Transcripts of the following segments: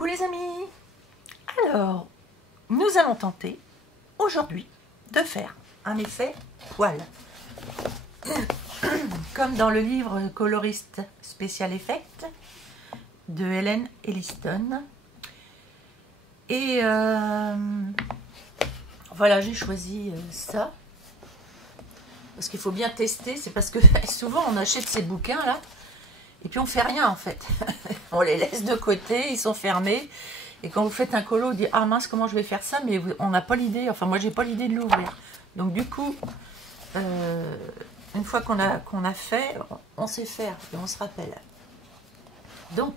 Coucou les amis. Alors, nous allons tenter aujourd'hui de faire un effet poil. Comme dans le livre Colorist Special Effect de Helen Elliston. Et voilà, j'ai choisi ça. Parce qu'il faut bien tester. C'est parce que souvent on achète ces bouquins là. Et puis on fait rien en fait. On les laisse de côté, ils sont fermés. Et quand vous faites un colo, vous dites ah mince comment je vais faire ça, mais on n'a pas l'idée. Enfin moi j'ai pas l'idée de l'ouvrir. Donc du coup, une fois qu'on a fait, on sait faire et on se rappelle. Donc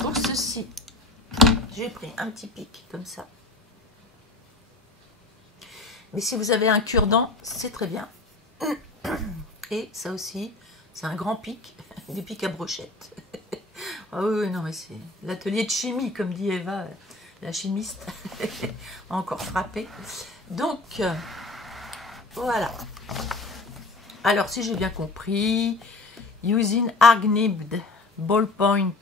pour ceci, j'ai pris un petit pic comme ça. Mais si vous avez un cure-dent, c'est très bien. Et ça aussi, c'est un grand pic, des pics à brochette. Ah oui, non, mais c'est l'atelier de chimie, comme dit Eva, la chimiste, a encore frappé. Donc, voilà. Alors, si j'ai bien compris, using hard-nibbed ballpoint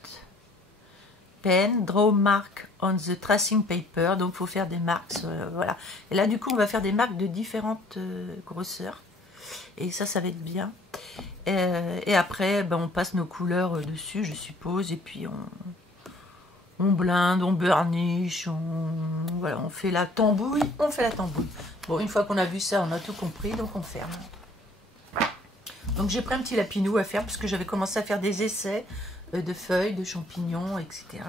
pen, draw mark on the tracing paper. Donc, il faut faire des marques, voilà. Et là, du coup, on va faire des marques de différentes grosseurs. Et ça va être bien. Et après, ben, on passe nos couleurs dessus, je suppose. Et puis, on blinde, on burnish, voilà, on fait la tambouille. Bon, une fois qu'on a vu ça, on a tout compris, donc on ferme. Donc, j'ai pris un petit lapinou à faire, parce que j'avais commencé à faire des essais de feuilles, de champignons, etc.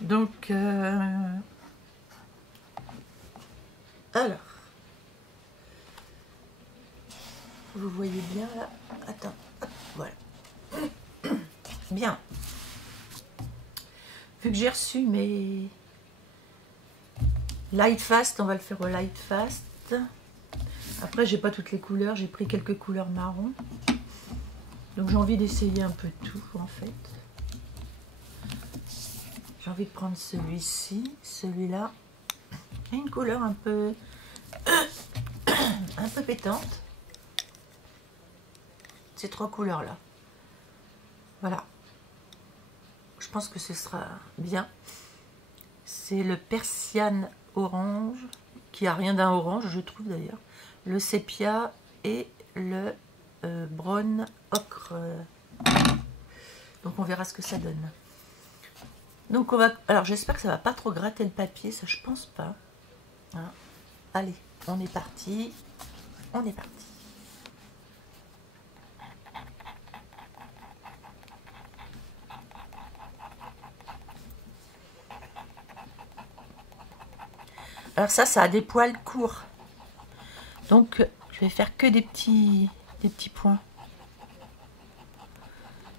Donc, alors... Vous voyez bien là. Attends, hop, voilà. Bien. Vu que j'ai reçu mes light fast, on va le faire au light fast. Après, j'ai pas toutes les couleurs, j'ai pris quelques couleurs marron. Donc j'ai envie d'essayer un peu tout en fait. J'ai envie de prendre celui-ci, celui-là. Et une couleur un peu pétante. Ces trois couleurs là, voilà, je pense que ce sera bien. C'est le persiane orange qui a rien d'un orange, je trouve d'ailleurs, le sépia et le brown ocre. Donc on verra ce que ça donne. Donc on va, alors j'espère que ça va pas trop gratter le papier, ça je pense pas, hein. Allez, on est parti. Alors ça a des poils courts. Donc je vais faire que des petits points.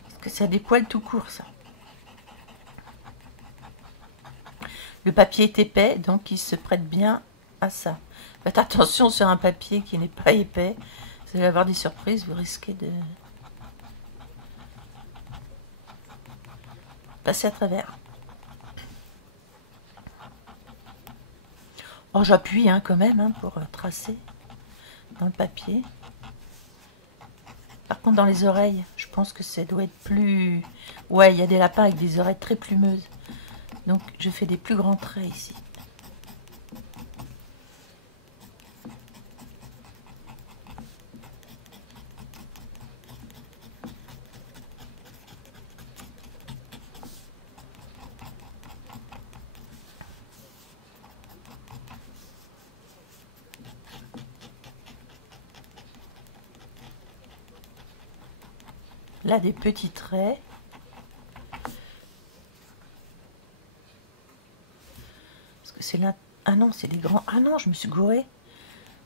Parce que ça a des poils tout courts ça. Le papier est épais, donc il se prête bien à ça. Faites attention sur un papier qui n'est pas épais. Vous allez avoir des surprises, vous risquez de passer à travers. Oh, j'appuie hein, quand même hein, pour tracer dans le papier. Par contre, dans les oreilles, je pense que ça doit être plus... Ouais, il y a des lapins avec des oreilles très plumeuses. Donc, je fais des plus grands traits ici. Là, des petits traits. Parce que c'est là... Ah non, c'est des grands... Ah non, je me suis gourée.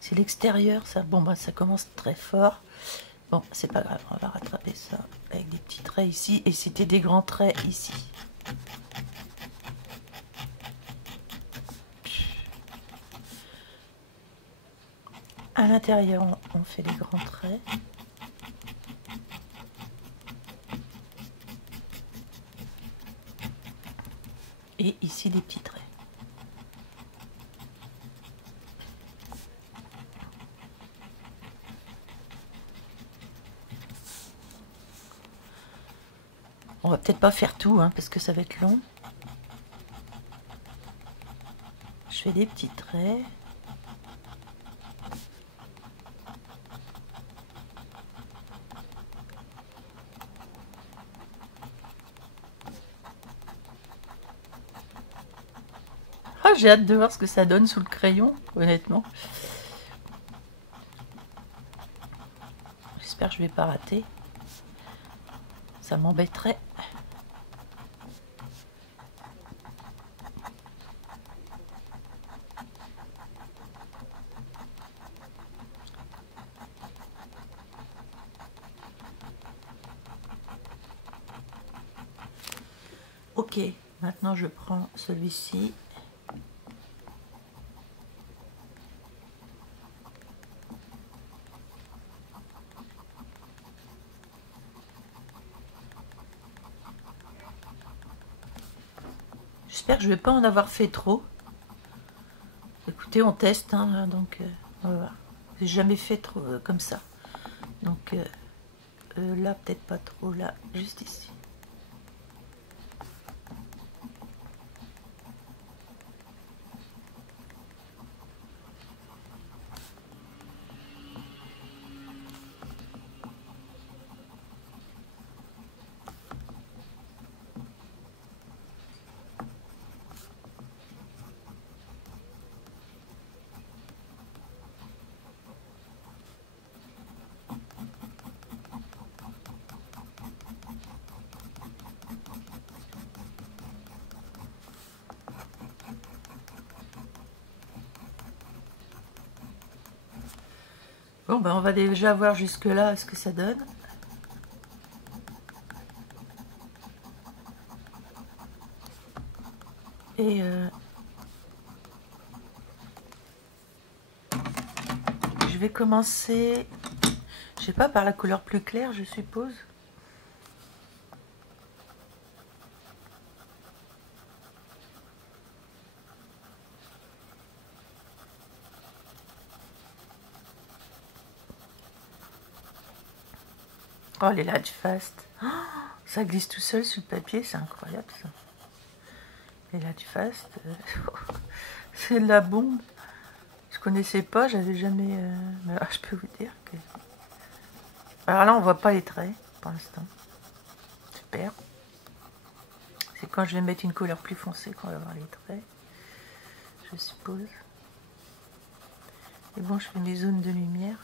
C'est l'extérieur, ça. Bon, bah, ça commence très fort. Bon, c'est pas grave, on va rattraper ça avec des petits traits ici. Et c'était des grands traits ici. À l'intérieur, on fait des grands traits. Et ici, des petits traits. On va peut-être pas faire tout, hein, parce que ça va être long. je fais des petits traits. Ah, j'ai hâte de voir ce que ça donne sous le crayon, honnêtement. J'espère que je vais pas rater. Ça m'embêterait. Ok, maintenant je prends celui-ci. J'espère que je vais pas en avoir fait trop. Écoutez, on teste, hein, donc voilà. J'ai jamais fait trop comme ça. Donc là, peut-être pas trop, là, juste ici. Bon, ben on va déjà voir jusque-là ce que ça donne. Et je vais commencer, je sais pas, par la couleur plus claire, je suppose. Oh, les Large Fast. Oh, ça glisse tout seul sur le papier, c'est incroyable ça. Les Large Fast, c'est de la bombe. Je connaissais pas, j'avais jamais... Mais alors, je peux vous dire que... Alors là, on voit pas les traits, pour l'instant. Super. C'est quand je vais mettre une couleur plus foncée qu'on va voir les traits, je suppose. Et bon, je fais mes zones de lumière.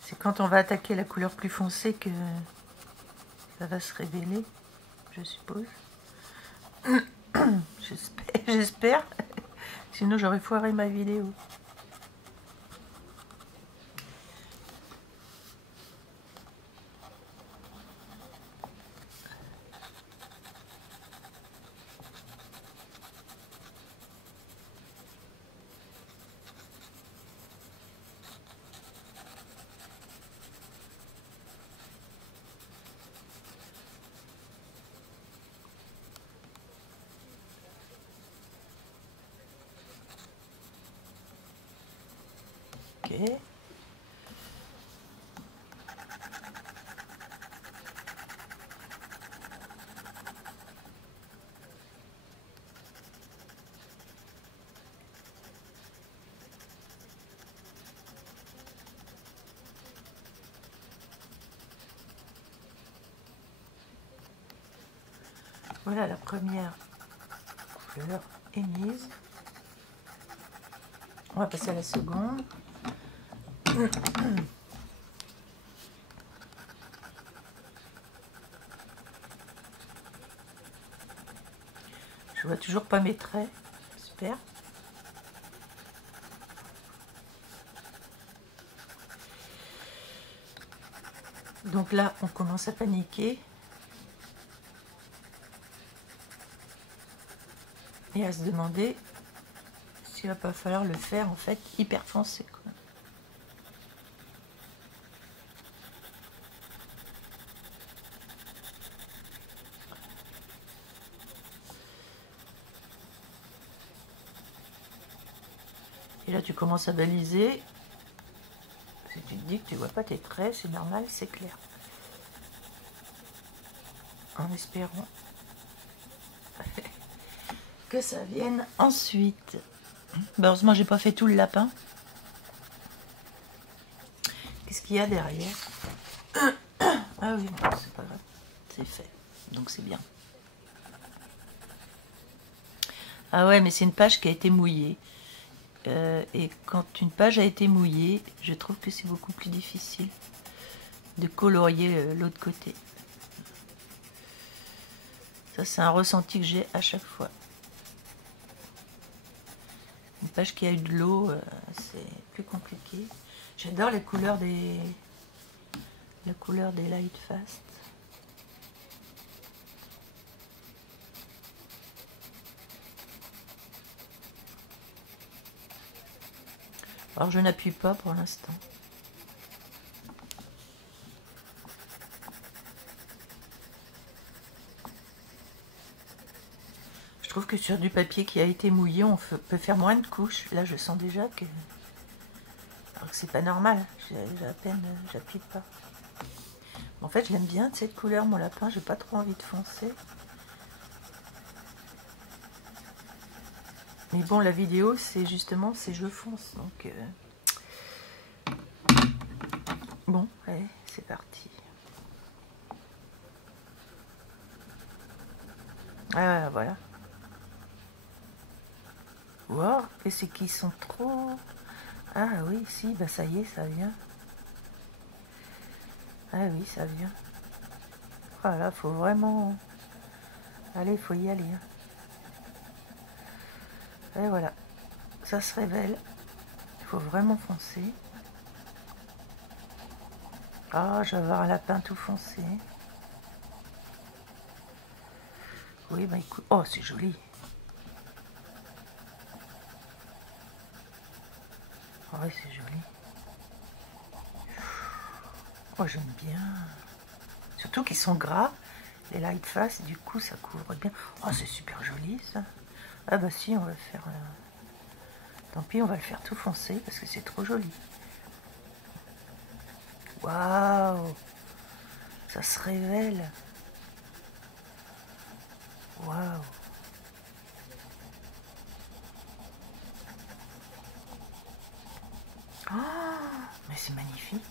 C'est quand on va attaquer la couleur plus foncée que ça va se révéler, je suppose. J'espère. Sinon j'aurais foiré ma vidéo. Ok. Voilà, la première couleur est mise. On va passer à la seconde. Je vois toujours pas mes traits, j'espère. Donc là, on commence à paniquer. Et à se demander s'il va pas falloir le faire en fait hyper foncé, quoi. Et là, tu commences à baliser. Si tu te dis que tu vois pas tes traits, c'est normal, c'est clair. En espérant que ça vienne ensuite. Heureusement, j'ai pas fait tout le lapin. Qu'est-ce qu'il y a derrière? Ah oui, bon, c'est pas grave. C'est fait. Donc c'est bien. Ah ouais, mais c'est une page qui a été mouillée. Et quand une page a été mouillée, je trouve que c'est beaucoup plus difficile de colorier l'autre côté. Ça, c'est un ressenti que j'ai à chaque fois. Une page qui a eu de l'eau, c'est plus compliqué. J'adore les couleurs des... La couleur des Light Fast. Alors je n'appuie pas pour l'instant. Je trouve que sur du papier qui a été mouillé, on peut faire moins de couches. Là, je sens déjà que... Alors que c'est pas normal. J'ai à peine... J'appuie pas. En fait, je l'aime bien cette couleur, mon lapin. J'ai pas trop envie de foncer. Mais bon, la vidéo, c'est justement, c'est je fonce. Donc, bon, allez, c'est parti. Ah, voilà. Wow, et c'est qu'ils sont trop... Ah oui, si, bah ça y est, ça vient. Ah oui, ça vient. Voilà, faut vraiment... Allez, il faut y aller. Hein. Et voilà, ça se révèle. Il faut vraiment foncer. Ah, je vais avoir un lapin tout foncé. Oui, bah écoute... Oh, c'est joli. Ah oui, c'est joli. Oh, j'aime bien. Surtout qu'ils sont gras. Les light face, du coup, ça couvre bien. Oh, c'est super joli, ça. Ah bah si, on va faire... Tant pis, on va le faire tout foncer, parce que c'est trop joli. Waouh! Ça se révèle. Waouh! Oh, mais c'est magnifique.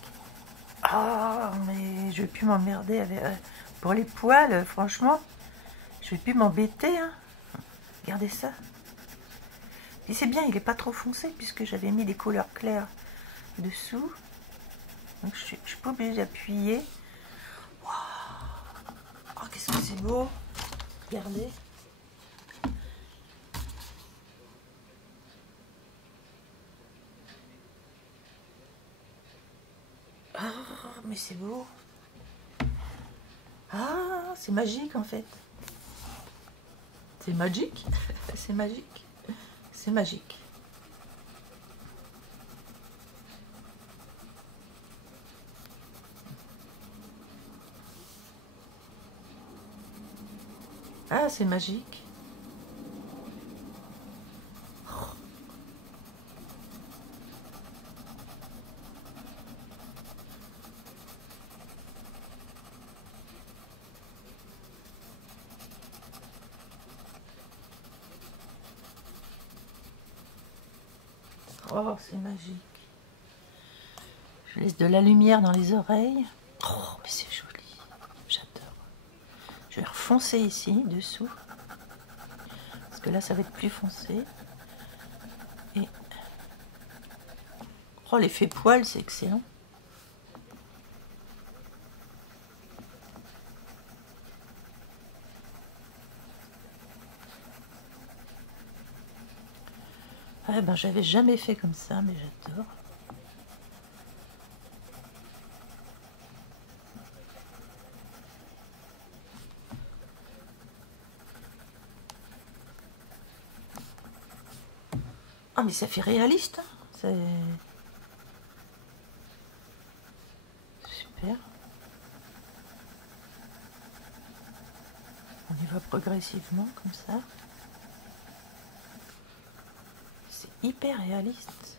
Ah, mais je vais plus m'emmerder avec... pour les poils, franchement. Je vais plus m'embêter, hein. Regardez ça. Et c'est bien, il n'est pas trop foncé, puisque j'avais mis des couleurs claires dessous. Donc je suis pas obligée d'appuyer. Wow. Oh, qu'est-ce que c'est beau. Regardez. Ah, mais c'est beau. Ah, c'est magique en fait. C'est magique. C'est magique. C'est magique. Ah, c'est magique. Oh, c'est magique. Je laisse de la lumière dans les oreilles. Oh, mais c'est joli. J'adore. Je vais refoncer ici, dessous. Parce que là, ça va être plus foncé. Et... Oh, l'effet poil, c'est excellent. Ah ben, j'avais jamais fait comme ça, mais j'adore. Ah, mais ça fait réaliste. C'est super. On y va progressivement, comme ça. C'est hyper réaliste.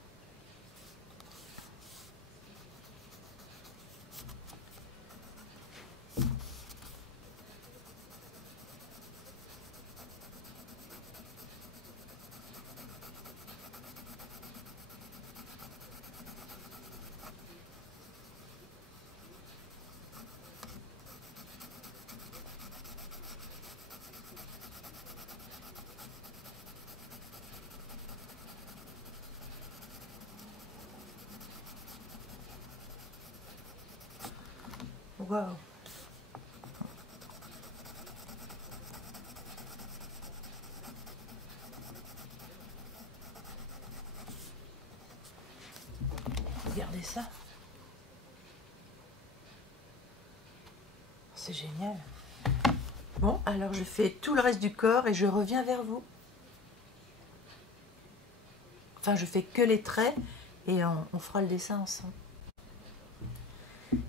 Waouh. Regardez ça. C'est génial. Bon, alors je fais tout le reste du corps et je reviens vers vous. Enfin, je fais que les traits et on fera le dessin ensemble.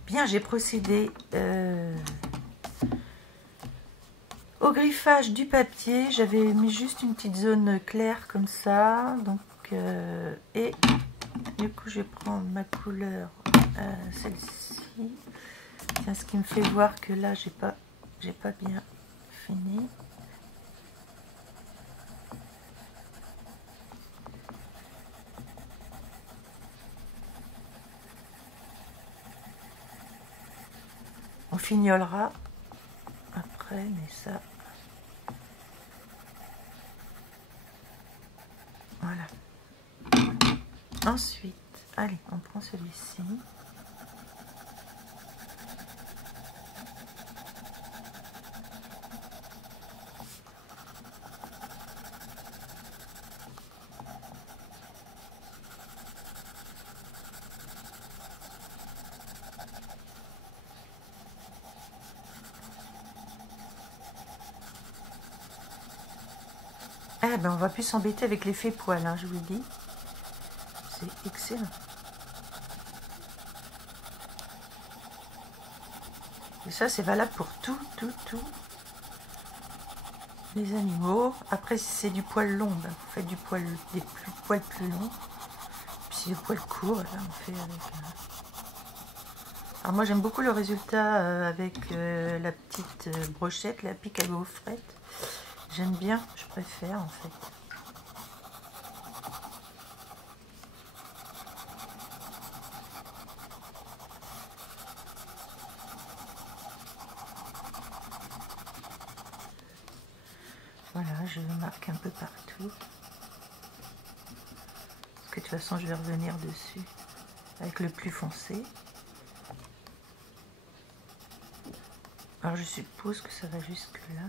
Bien, j'ai procédé au griffage du papier. J'avais mis juste une petite zone claire comme ça. Donc, et du coup, je vais prendre ma couleur, celle-ci. C'est ce qui me fait voir que là, j'ai pas bien fini. On fignolera après, mais ça... Voilà. Ensuite, allez, on prend celui-ci. Ah ben on va plus s'embêter avec l'effet poil, hein, je vous le dis. C'est excellent. Et ça c'est valable pour tout les animaux. Après si c'est du poil long, ben, vous faites du poil, poils plus longs. Puis si c'est du poil court, là on fait avec... Alors moi j'aime beaucoup le résultat avec la petite brochette, la pique à gaufrette. J'aime bien, je préfère en fait. Voilà, je marque un peu partout. Parce que de toute façon, je vais revenir dessus avec le plus foncé. Alors, je suppose que ça va jusque là.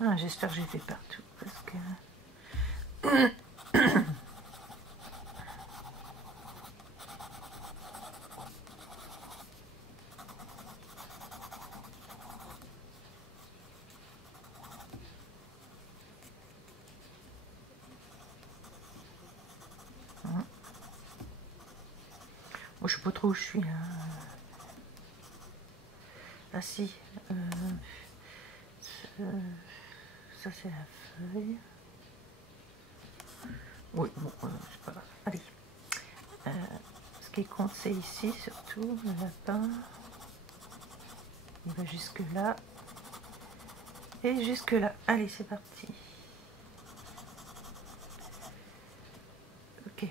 Ah, j'espère que j'ai fait partout parce que... Moi, je sais pas trop où je suis là. Ah si. Ça c'est la feuille. Oui, bon, c'est pas grave. Allez. Ce qui compte, c'est ici surtout, le lapin. Il va jusque là. Et jusque là. Allez, c'est parti. Ok.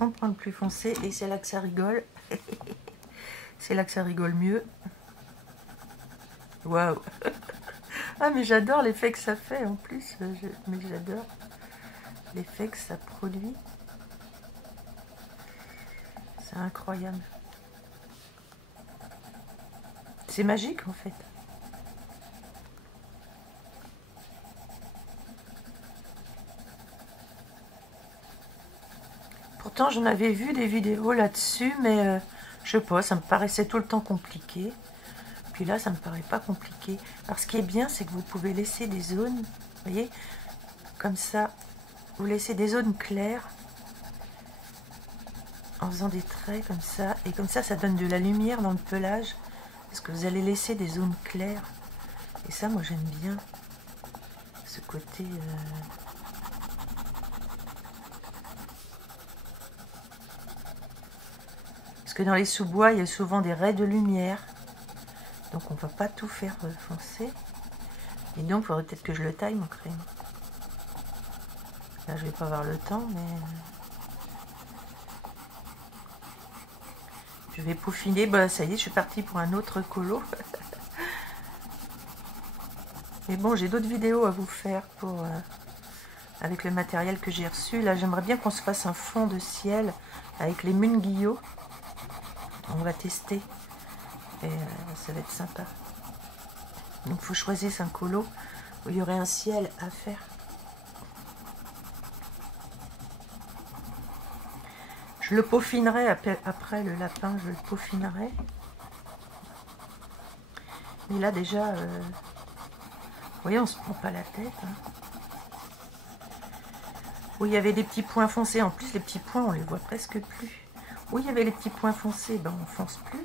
On prend le plus foncé et c'est là que ça rigole. C'est là que ça rigole mieux. Waouh. Ah, mais j'adore l'effet que ça fait en plus. Mais j'adore l'effet que ça produit. C'est incroyable. C'est magique en fait. Pourtant, j'en avais vu des vidéos là-dessus, mais je sais pas, ça me paraissait tout le temps compliqué. Puis là, ça me paraît pas compliqué. Alors, ce qui est bien, c'est que vous pouvez laisser des zones, vous voyez, comme ça, vous laissez des zones claires. en faisant des traits comme ça. Et comme ça donne de la lumière dans le pelage. Parce que vous allez laisser des zones claires. Et ça, moi, j'aime bien. Ce côté... Parce que dans les sous-bois, il y a souvent des raies de lumière. Donc, on ne va pas tout faire foncer. Et donc, il faudrait peut-être que je le taille, mon crayon. Là, je vais pas avoir le temps, mais... Je vais peaufiner. Bah, ça y est, je suis partie pour un autre colo. Mais bon, j'ai d'autres vidéos à vous faire pour... avec le matériel que j'ai reçu. Là, j'aimerais bien qu'on se fasse un fond de ciel avec les Munguio. On va tester. Et ça va être sympa. Donc, il faut choisir un colo où il y aurait un ciel à faire. Je le peaufinerai après le lapin, je le peaufinerai. Mais là, déjà, vous voyez, on se prend pas la tête. Hein. Où il y avait des petits points foncés. En plus, les petits points, on les voit presque plus. Où il y avait les petits points foncés, ben, on fonce plus.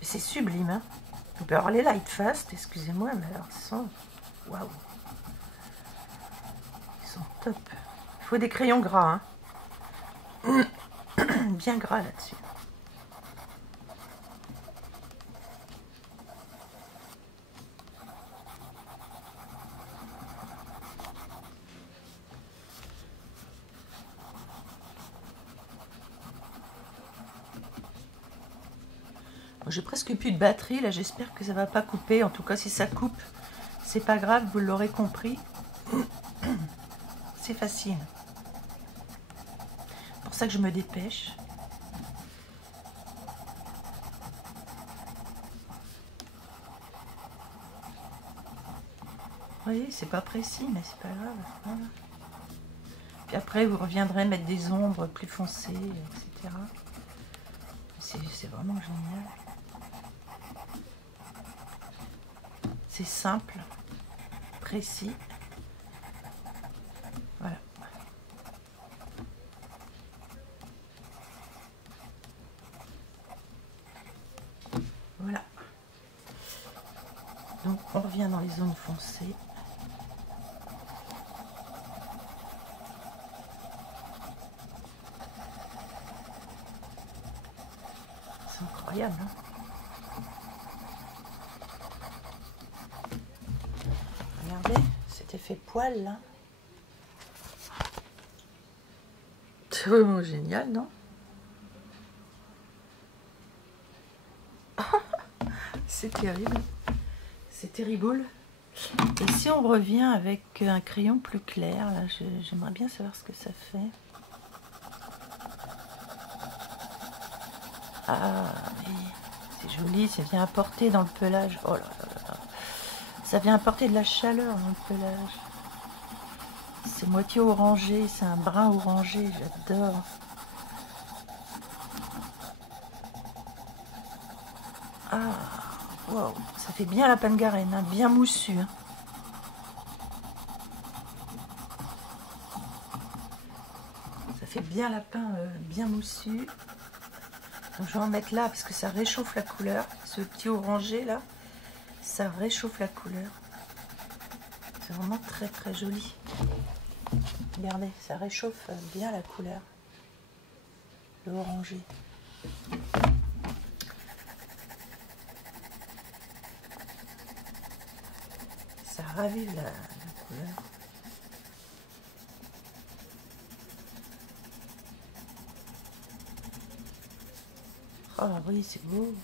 C'est sublime, hein. On peut avoir les light fast, excusez-moi, mais alors ils sont... Waouh. Ils sont top. Il faut des crayons gras, hein. Bien gras là-dessus. J'ai presque plus de batterie, là j'espère que ça va pas couper. En tout cas, si ça coupe, c'est pas grave, vous l'aurez compris. C'est facile. C'est pour ça que je me dépêche. Vous voyez, c'est pas précis, mais c'est pas grave. Voilà. Puis après, vous reviendrez mettre des ombres plus foncées, etc. C'est vraiment génial. C'est simple, précis. Voilà. Voilà. Donc on revient dans les zones foncées. C'est incroyable, hein? Regardez, cet effet poil là. C'est vraiment génial, non? C'est terrible. C'est terrible. Et si on revient avec un crayon plus clair, là, j'aimerais bien savoir ce que ça fait. Ah oui, c'est joli, ça vient apporter dans le pelage. Oh là là là. Ça vient apporter de la chaleur dans le pelage. C'est moitié orangé, c'est un brun orangé, j'adore. Ah, wow, ça fait bien lapin de Garenne, hein, bien moussu. Hein. Ça fait bien lapin, bien moussu. Donc, je vais en mettre là parce que ça réchauffe la couleur. Ce petit orangé là, ça réchauffe la couleur. C'est vraiment très très joli. Regardez, ça réchauffe bien la couleur. Le orangé. Ça ravive la couleur. Oh oui, c'est beau.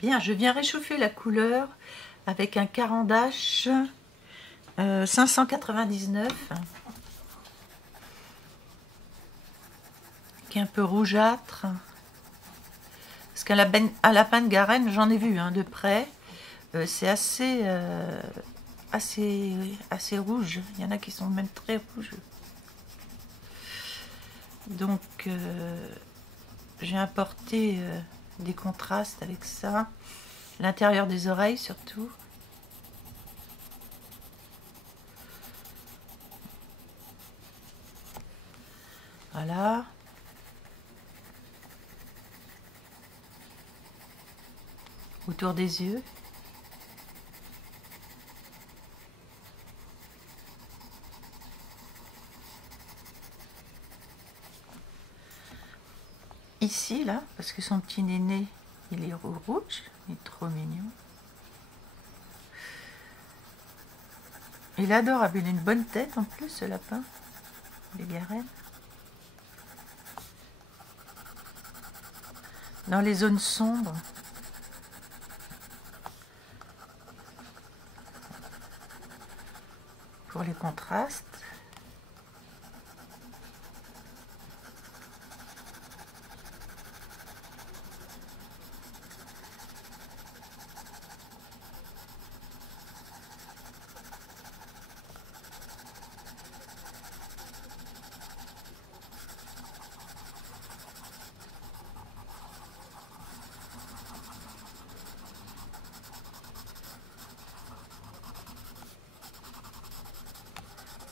Bien, je viens réchauffer la couleur avec un Caran d'Ache 599 qui est un peu rougeâtre. Parce qu'à lapin de Garenne, j'en ai vu hein, de près. C'est assez assez rouges. Il y en a qui sont même très rouges. Donc, j'ai apporté des contrastes avec ça. L'intérieur des oreilles surtout. Voilà. Autour des yeux. Ici, là, parce que son petit néné, il est rouge, il est trop mignon. Il est adorable, il a une bonne tête en plus, ce lapin. Il est garenne. Dans les zones sombres. Pour les contrastes.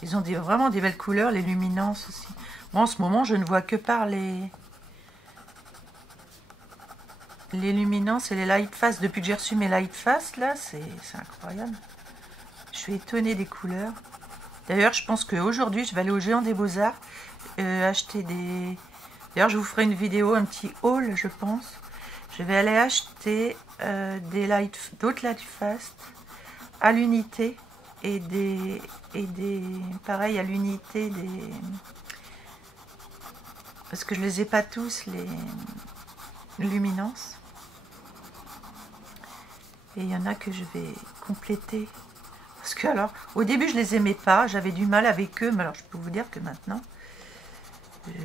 Ils ont vraiment des belles couleurs, les luminances aussi. Moi, en ce moment, je ne vois que par les luminances et les light fast. Depuis que j'ai reçu mes light fast, là, c'est incroyable. Je suis étonnée des couleurs. D'ailleurs, je pense qu'aujourd'hui, je vais aller au Géant des Beaux-Arts acheter des... D'ailleurs, je vous ferai une vidéo, un petit haul, je pense. Je vais aller acheter d'autres light fast à l'unité et des pareil à l'unité des, parce que je les ai pas tous les luminances, et il y en a que je vais compléter parce que alors au début je les aimais pas, j'avais du mal avec eux, mais alors je peux vous dire que maintenant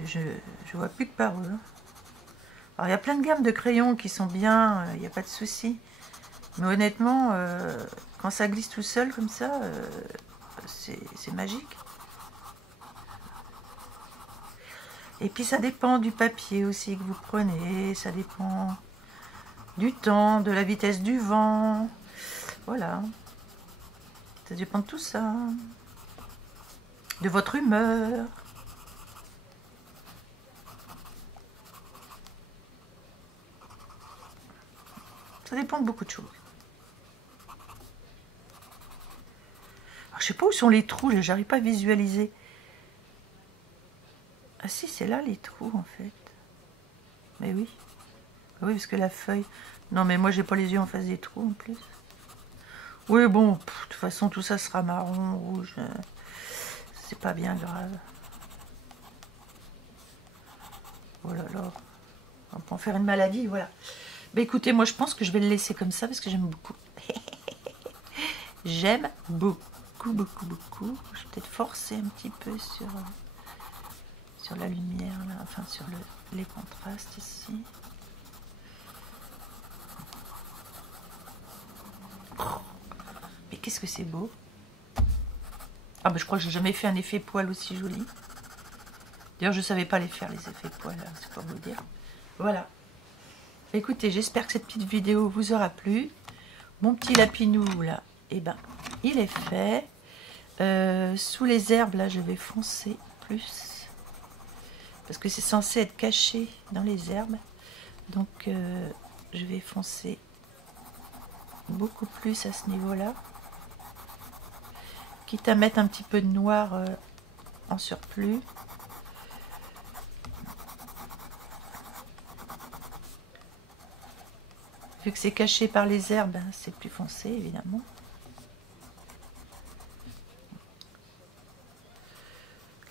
je vois plus que par eux. Alors il y a plein de gammes de crayons qui sont bien, il n'y a pas de souci, mais honnêtement quand ça glisse tout seul comme ça, c'est magique. Et puis ça dépend du papier aussi que vous prenez, ça dépend du temps, de la vitesse du vent, voilà. Ça dépend de tout ça, de votre humeur. Ça dépend de beaucoup de choses. Alors, je sais pas où sont les trous, j'arrive pas à visualiser. Ah si, c'est là les trous en fait. Mais oui. Oui, parce que la feuille... Non, mais moi, j'ai pas les yeux en face des trous, en plus. Oui, bon, de toute façon, tout ça sera marron, rouge. C'est pas bien grave. Oh là là. On peut en faire une maladie, voilà. Bah écoutez, moi, je pense que je vais le laisser comme ça, parce que j'aime beaucoup. J'aime beaucoup, beaucoup, beaucoup. Je vais peut-être forcer un petit peu sur la lumière, là. Enfin, sur les contrastes, ici. Mais qu'est-ce que c'est beau. Ah bah je crois que j'ai jamais fait un effet poil aussi joli. D'ailleurs je savais pas les faire, les effets poils, c'est pour vous dire. Voilà. Écoutez, j'espère que cette petite vidéo vous aura plu. Mon petit lapinou là, eh ben, il est fait. Sous les herbes là, je vais foncer plus. Parce que c'est censé être caché dans les herbes. Donc je vais foncer beaucoup plus à ce niveau-là. Quitte à mettre un petit peu de noir en surplus. Vu que c'est caché par les herbes, c'est plus foncé évidemment.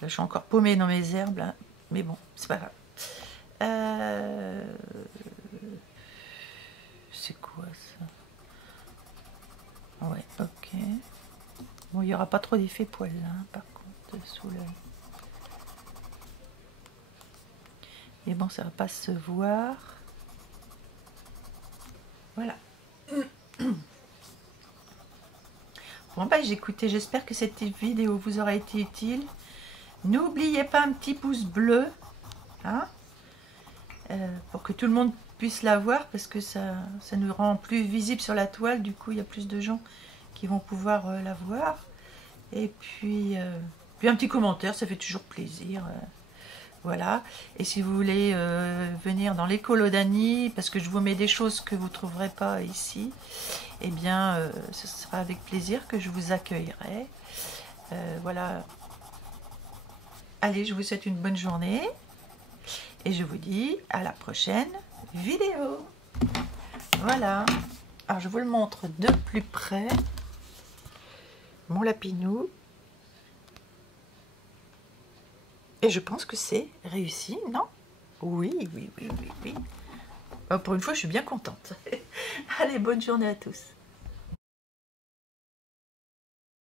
Là je suis encore paumée dans mes herbes, là. Mais bon, c'est pas grave. C'est quoi ça? Ouais, ok. Bon, il n'y aura pas trop d'effet poil là, par contre, sous l'œil. Et bon, ça va pas se voir. Voilà. Bon, Bon, bah, j'espère que cette vidéo vous aura été utile. N'oubliez pas un petit pouce bleu, hein, pour que tout le monde puisse la voir, parce que ça nous rend plus visible sur la toile. Du coup, il y a plus de gens qui vont pouvoir la voir. Et puis un petit commentaire, ça fait toujours plaisir. Voilà. Et si vous voulez venir dans l'écolo d'Annie, parce que je vous mets des choses que vous ne trouverez pas ici, eh bien, ce sera avec plaisir que je vous accueillerai. Voilà. Allez, je vous souhaite une bonne journée. Et je vous dis à la prochaine vidéo. Voilà. Alors, je vous le montre de plus près. Mon lapinou. Et je pense que c'est réussi, non? Oui, oui, oui, oui, oui. Pour une fois, je suis bien contente. Allez, bonne journée à tous.